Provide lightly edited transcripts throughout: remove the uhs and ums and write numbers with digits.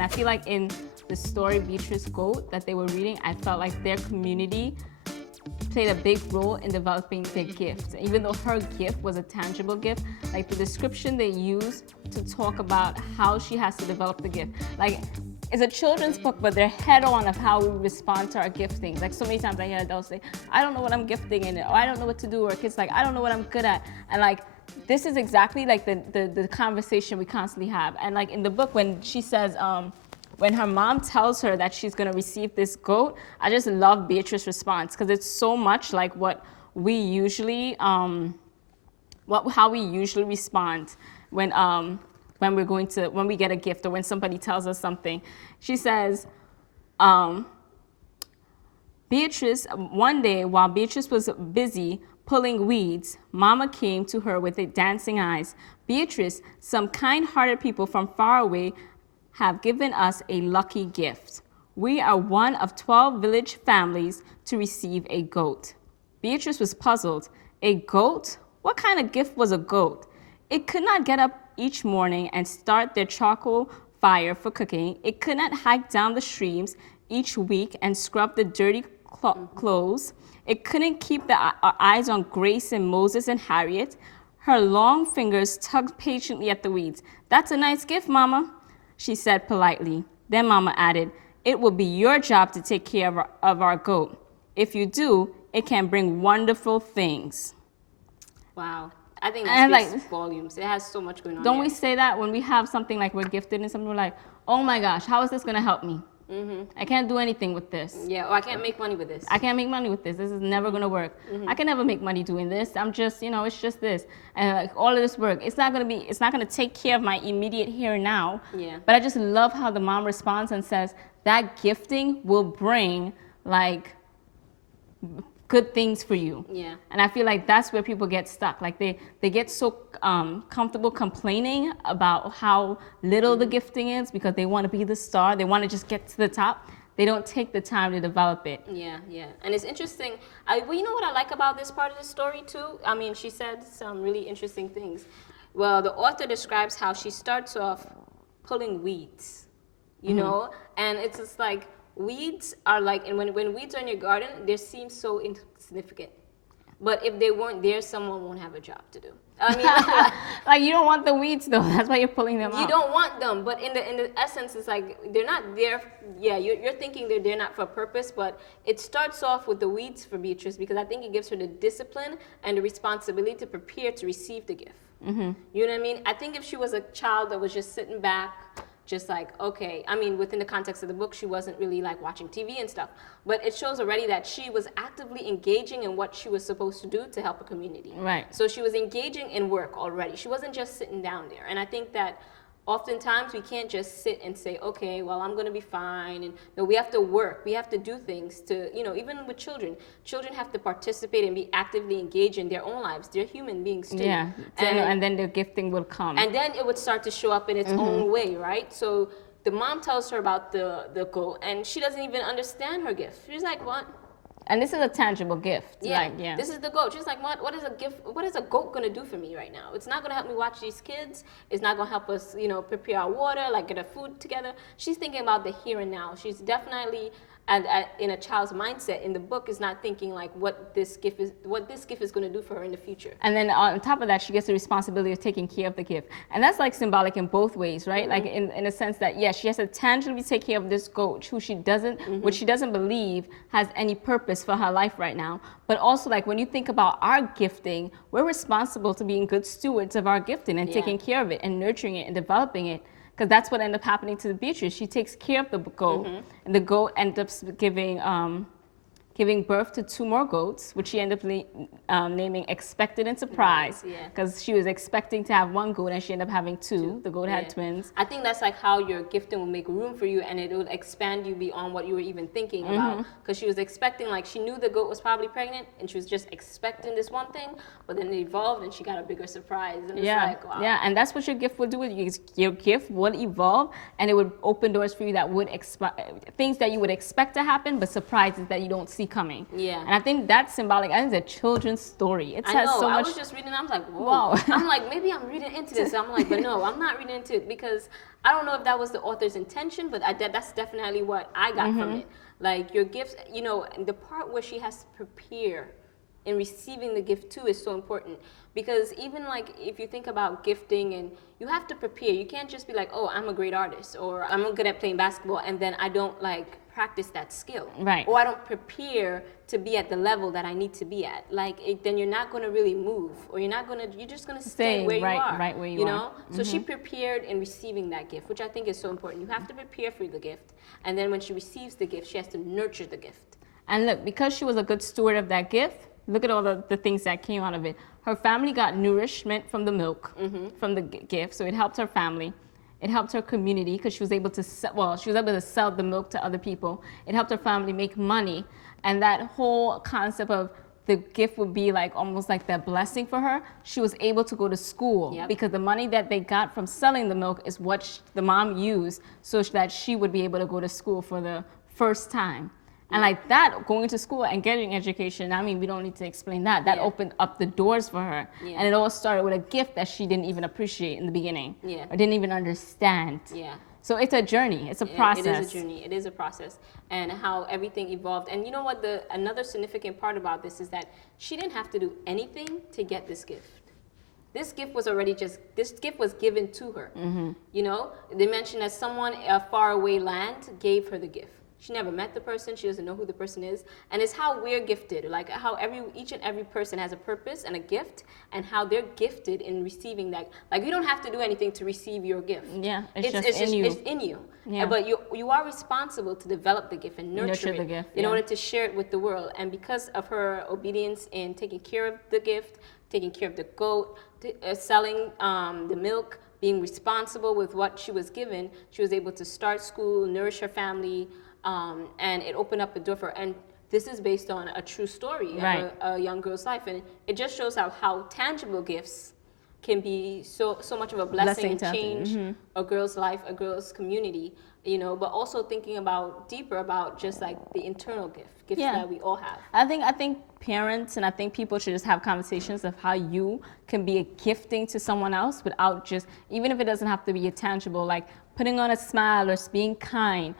And I feel like in the story Beatrice Goat that they were reading, I felt like their community played a big role in developing their gift. Even though her gift was a tangible gift, like the description they used to talk about how she has to develop the gift. Like, it's a children's book, but they're head on of how we respond to our giftings. Like, so many times I hear adults say, I don't know what I'm gifting in it, or I don't know what to do, or kids like, I don't know what I'm good at. And like, this is exactly like the conversation we constantly have. And like in the book, when she says, when her mom tells her that she's gonna receive this goat, I just love Beatrice's response, because it's so much like what we usually, how we usually respond when we get a gift or when somebody tells us something. She says, Beatrice, one day while Beatrice was busy pulling weeds, Mama came to her with dancing eyes. Beatrice, some kind-hearted people from far away have given us a lucky gift. We are one of 12 village families to receive a goat. Beatrice was puzzled. A goat? What kind of gift was a goat? It could not get up each morning and start their charcoal fire for cooking. It could not hike down the streams each week and scrub the dirty clothes. It couldn't keep our eyes on Grace and Moses and Harriet. Her long fingers tugged patiently at the weeds. That's a nice gift, Mama, she said politely. Then Mama added, it will be your job to take care of our goat. If you do, it can bring wonderful things. Wow. I think that speaks like, volumes. It has so much going on. Don't there. We say that when we have something like we're gifted and something, we're like, oh my gosh, how is this going to help me? I can't do anything with this. Yeah, or I can't make money with this. I can't make money with this. This is never going to work. I can never make money doing this. I'm just, it's just this. And like all of this work, it's not going to take care of my immediate here and now. Yeah. But I just love how the mom responds and says that gifting will bring like good things for you. Yeah. And I feel like that's where people get stuck. Like they get so comfortable complaining about how little the gifting is because they want to be the star. They want to just get to the top. They don't take the time to develop it. Yeah, yeah. And it's interesting. Well, you know what I like about this part of the story too? I mean, she said some really interesting things. Well, the author describes how she starts off pulling weeds, you know? And it's just like, weeds are like, and when weeds are in your garden, they seem so insignificant. But if they weren't there, someone won't have a job to do. I mean, like you don't want the weeds though. That's why you're pulling them out. You don't want them, but in the essence, it's like they're not there. Yeah, you're thinking they're there not for a purpose, but it starts off with the weeds for Beatrice because I think it gives her the discipline and the responsibility to prepare to receive the gift. You know what I mean? I think if she was a child that was just sitting back, just like, okay, I mean, within the context of the book, she wasn't really like watching TV and stuff, but it shows already that she was actively engaging in what she was supposed to do to help a community. Right. So she was engaging in work already. She wasn't just sitting down there. And I think that oftentimes we can't just sit and say, okay, well, I'm going to be fine. And no, we have to work. We have to do things to, even with children have to participate and be actively engaged in their own lives. They're human beings too. Yeah, and then their gifting will come. And then it would start to show up in its own way, right? So the mom tells her about the goat, and she doesn't even understand her gift. She's like, what? And this is a tangible gift. Yeah, like, this is the goat. She's like, what is a gift? What is a goat gonna do for me right now? It's not gonna help me watch these kids. It's not gonna help us, prepare our water, like get our food together. She's thinking about the here and now. She's definitely, in a child's mindset, in the book, is not thinking like what this gift is gonna do for her in the future. And then on top of that, she gets the responsibility of taking care of the gift. And that's like symbolic in both ways, right? Like in a sense that, yes, she has to tangibly take care of this goat who she doesn't, which she doesn't believe has any purpose for her life right now. But also like when you think about our gifting, we're responsible to being good stewards of our gifting and taking care of it and nurturing it and developing it. Because that's what ended up happening to Beatrice. She takes care of the goat, and the goat ends up giving birth to 2 more goats, which she ended up naming Expected and Surprise, because she was expecting to have 1 goat and she ended up having 2. The goat had twins. I think that's like how your gifting will make room for you, and it will expand you beyond what you were even thinking about. Because she was expecting, like she knew the goat was probably pregnant, and she was just expecting this one thing, but then it evolved and she got a bigger surprise. And it's like, wow. Yeah, and that's what your gift would do. Your gift would evolve, and it would open doors for you that would things that you would expect to happen, but surprises that you don't see see coming. Yeah. And I think that's symbolic. I think it's a children's story. It I has know. so I much. was just reading. I was like, whoa. Wow. I'm like, maybe I'm reading into this. I'm like, but no, I'm not reading into it because I don't know if that was the author's intention, but that's definitely what I got from it. Like your gifts, you know, and the part where she has to prepare in receiving the gift too is so important because even like if you think about gifting and you have to prepare, you can't just be like, oh, I'm a great artist or I'm good at playing basketball and then I don't like practice that skill, right? Or I don't prepare to be at the level that I need to be at. Like then you're not going to really move, or you're just going to stay where you are, right where you are. Know. So she prepared in receiving that gift, which I think is so important. You have to prepare for the gift, and then when she receives the gift, she has to nurture the gift. And look, because she was a good steward of that gift, look at all the things that came out of it. Her family got nourishment from the milk, from the gift, so it helped her family. It helped her community because she was able to sell the milk to other people. It helped her family make money. And that whole concept of the gift would be like almost like that blessing for her. She was able to go to school because the money that they got from selling the milk is what the mom used so that she would be able to go to school for the first time. And like that, going to school and getting education, I mean, we don't need to explain that. That opened up the doors for her. Yeah. And it all started with a gift that she didn't even appreciate in the beginning. Yeah. Or didn't even understand. Yeah. So it's a journey. It's a process. It is a journey. It is a process. And how everything evolved. And you know what? Another significant part about this is that she didn't have to do anything to get this gift. This gift was given to her. You know, they mentioned that someone a faraway land gave her the gift. She never met the person. She doesn't know who the person is. And it's how we're gifted, like how each and every person has a purpose and a gift, and how they're gifted in receiving that. Like you don't have to do anything to receive your gift. Yeah, it's in you. It's in you. Yeah. But you are responsible to develop the gift and nurture the gift in order to share it with the world. And because of her obedience in taking care of the gift, taking care of the goat, selling the milk, being responsible with what she was given, she was able to start school, nourish her family. And it opened up a door for her. And this is based on a true story of a young girl's life. And it just shows how tangible gifts can be so much of a blessing and change a girl's life, a girl's community, you know, but also thinking deeper about just like the internal gifts that we all have. I think parents and I think people should just have conversations of how you can be a gifting to someone else without just, even if it doesn't have to be a tangible, like putting on a smile or being kind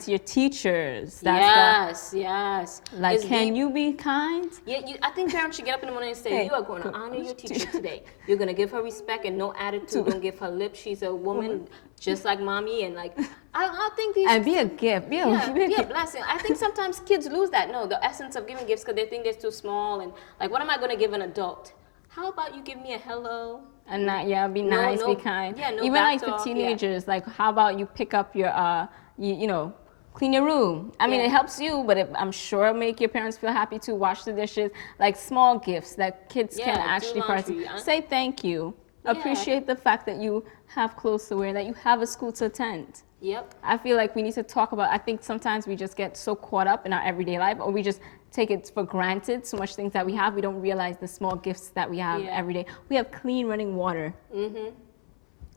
to your teachers. That's yes. Like, can you be kind? Yeah, I think parents should get up in the morning and say, you are going to honor your teacher today. You're going to give her respect and no attitude. Don't give her lip. She's a woman just like mommy. And like, I think these... And be a gift. Be a blessing. I think sometimes kids lose that. No, the essence of giving gifts because they think they're too small. And like, what am I going to give an adult? How about you give me a hello? And be nice, be kind. Yeah, no even like for teenagers, like how about you pick up your, you know, clean your room. I mean, it helps you, but I'm sure it'll make your parents feel happy to wash the dishes. Like small gifts that kids can actually participate. Say thank you. Appreciate the fact that you have clothes to wear, that you have a school to attend. Yep. I feel like we need to talk about, I think sometimes we just get so caught up in our everyday life, or we just take it for granted, so much things that we have, we don't realize the small gifts that we have every day. We have clean running water.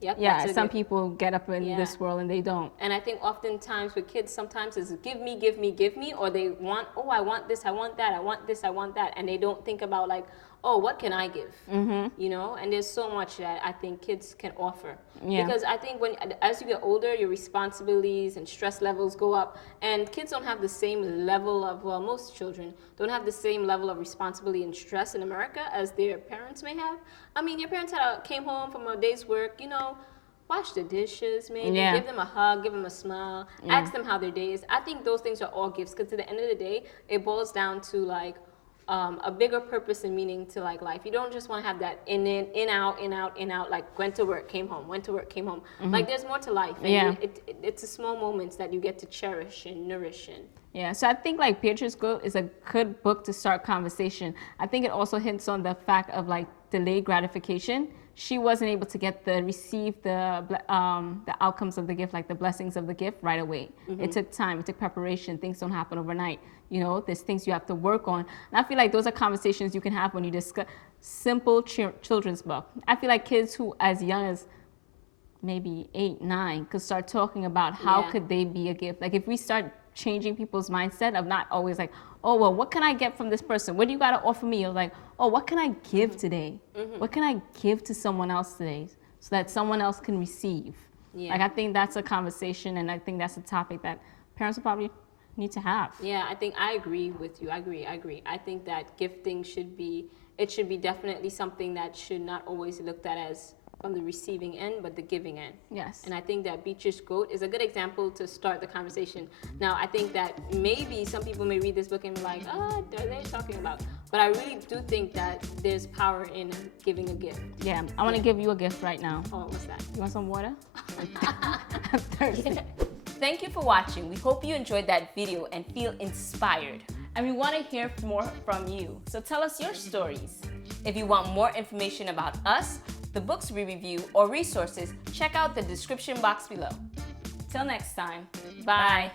Yep, yeah, some people get up in this world and they don't. And I think oftentimes with kids, sometimes it's give me, give me, give me, or they want, oh, I want this, I want that, I want this, I want that, and they don't think about like, oh, what can I give? You know, and there's so much that I think kids can offer. Because I think as you get older, your responsibilities and stress levels go up, and kids don't have the same level of, well, most children don't have the same level of responsibility and stress in America as their parents may have. I mean, your parents came home from a day's work, you know, wash the dishes, maybe give them a hug, give them a smile, ask them how their day is. I think those things are all gifts, because at the end of the day, it boils down to like a bigger purpose and meaning to like life. You don't just want to have that in out, like went to work, came home, went to work, came home. Like there's more to life. And it's the small moments that you get to cherish and nourish. So I think like Beatrice is a good book to start conversation. I think it also hints on the fact of like delayed gratification. She wasn't able to receive the outcomes of the gift, like the blessings of the gift right away. It took time, it took preparation. Things don't happen overnight. You know, there's things you have to work on. And I feel like those are conversations you can have when you discuss simple children's book. I feel like kids who as young as maybe 8, 9 could start talking about how could they be a gift. Like if we start changing people's mindset of not always like, oh, well, what can I get from this person? What do you got to offer me? Or like, oh, what can I give today? What can I give to someone else today so that someone else can receive? Yeah. Like, I think that's a conversation, and I think that's a topic that parents will probably need to have. Yeah, I think I agree with you. I agree. I think that gifting should be definitely something that should not always looked at as from the receiving end, but the giving end. Yes. And I think that Beatrice quote is a good example to start the conversation. Now, I think that maybe some people may read this book and be like, oh, what are they talking about? But I really do think that there's power in giving a gift. Yeah, I want to give you a gift right now. Oh, what's that? You want some water? I'm thirsty. Thank you for watching. We hope you enjoyed that video and feel inspired. And we want to hear more from you. So tell us your stories. If you want more information about us, the books we review, or resources, check out the description box below. Till next time. Bye.